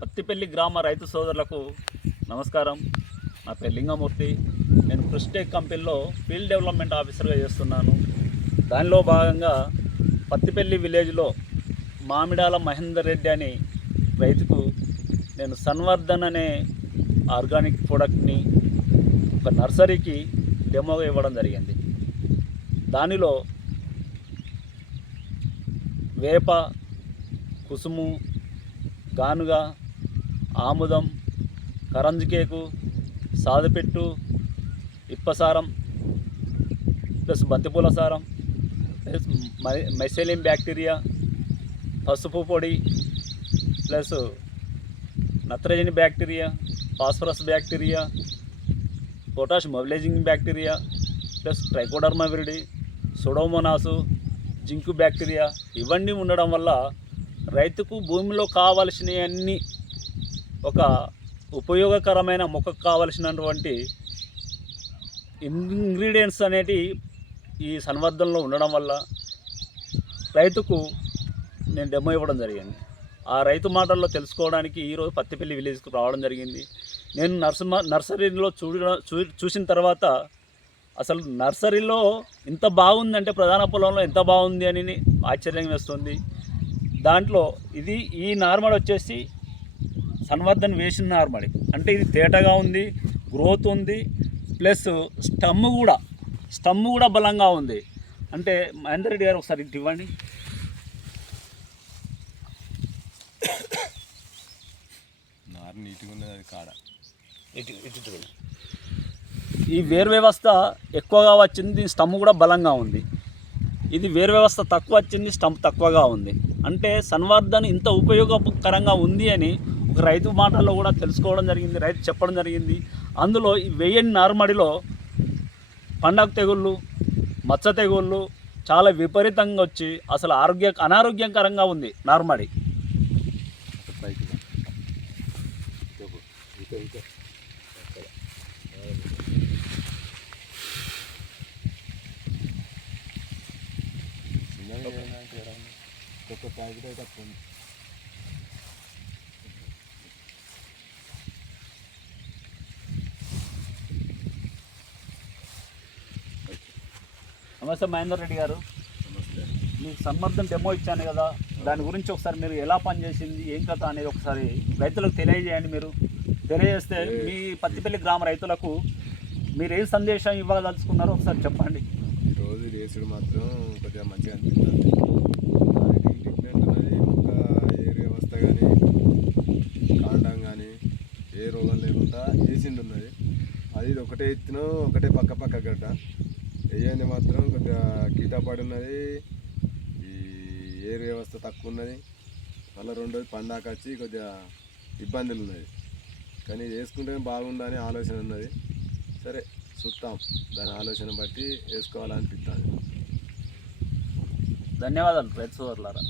పత్తిపల్లి గ్రామ రైతు సోదరులకు నమస్కారం. నా పేరు లింగమూర్తి. నేను ప్రిస్టేక్ కంపెనీలో ఫీల్డ్ డెవలప్మెంట్ ఆఫీసర్గా చేస్తున్నాను. దానిలో భాగంగా పత్తిపల్లి విలేజ్లో మామిడాల మహేందర్ రెడ్డి అని రైతుకు నేను సన్వర్ధన్ అనే ఆర్గానిక్ ప్రోడక్ట్ని ఒక నర్సరీకి డెమోగా ఇవ్వడం జరిగింది. దానిలో వేప, కుసుము, గానుగ, ఆముదం, కరంజికేకు, సాదుపెట్టు, ఇప్పసారం ప్లస్ బంతిపూల సారం ప్లస్ మైసెలియం బ్యాక్టీరియా, పసుపు పొడి ప్లస్ నత్రజని bacteria, phosphorus bacteria, potash mobilising bacteria plus trichoderma viride, Pseudomonas, zinc bacteria ఇవన్నీ ఉండడం వల్ల రైతుకు భూమిలో కావలసినవన్నీ ఒక ఉపయోగకరమైన మొక్కకు కావలసినటువంటి ఇంగ్రీడియంట్స్ అనేటి ఈ సన్వర్ధనలో ఉండడం వల్ల రైతుకు నేను డెమో ఇవ్వడం జరిగింది. ఆ రైతు మాటల్లో తెలుసుకోవడానికి ఈరోజు పత్తిపల్లి విలేజ్కి రావడం జరిగింది. నేను నర్సరీలో చూసిన తర్వాత అసలు నర్సరీలో ఇంత బాగుందంటే ప్రధాన పొలంలో ఎంత బాగుంది అని ఆశ్చర్యం వేస్తుంది. దాంట్లో ఈ నార్మల్ వచ్చేసి సన్వర్ధన్ వేసిన నార్మల్, అంటే ఇది తేటగా ఉంది, గ్రోత్ ఉంది, ప్లస్ స్టమ్ కూడా బలంగా ఉంది. అంటే మహేందర్ రెడ్డి గారు ఒకసారి ఇటు ఇవ్వండి. నీట్గా ఉన్నది కాడ ఇటు ఈ వేరు వ్యవస్థ ఎక్కువగా వచ్చింది, స్టమ్ కూడా బలంగా ఉంది. ఇది వేరు వ్యవస్థ తక్కువ వచ్చింది, స్టంప్ తక్కువగా ఉంది. అంటే సన్వర్ధన్ ఇంత ఉపయోగకరంగా ఉంది అని ఒక రైతు మాటల్లో కూడా తెలుసుకోవడం జరిగింది, రైతు చెప్పడం జరిగింది. అందులో ఈ వేయని నార్మడిలో పండగ తెగుళ్ళు, మచ్చ తెగుళ్ళు చాలా విపరీతంగా వచ్చి అసలు అనారోగ్యకరంగా ఉంది నార్మడి. నమస్తే మహేందర్ రెడ్డి గారు. మీకు సన్వర్ధన్ డెమో ఇచ్చాను కదా, దాని గురించి ఒకసారి మీరు ఎలా పనిచేసింది, ఏం కథ అనేది ఒకసారి రైతులకు తెలియజేయండి. మీరు తెలియజేస్తే మీ పత్తిపల్లి గ్రామ రైతులకు మీరు ఏ సందేశం ఇవ్వదలుచుకున్నారో ఒకసారి చెప్పండి. రోజు రేసుడు మాత్రం కొద్దిగా మంచిగా అనిపిస్తుంది. ట్రీట్మెంట్ అనేది ఒక ఏ వ్యవస్థ కానీ కాండం కానీ ఏ రోగం లేకుండా వేసిండు ఉన్నది. అది ఒకటే ఎత్తున ఒకటే పక్క గడ్డ వేయండి మాత్రం కొద్దిగా కీటపాడు ఉన్నది, ఈ ఏరు వ్యవస్థ తక్కువ ఉన్నది. మళ్ళీ రెండోది పండాక వచ్చి కొద్దిగా ఇబ్బందులు ఉన్నది. కానీ వేసుకుంటే బాగుందని ఆలోచన ఉన్నది. సరే చూస్తాం, దాని ఆలోచన బట్టి వేసుకోవాలనిపిస్తుంది. ధన్యవాదాలు రైతు సోదరులారా.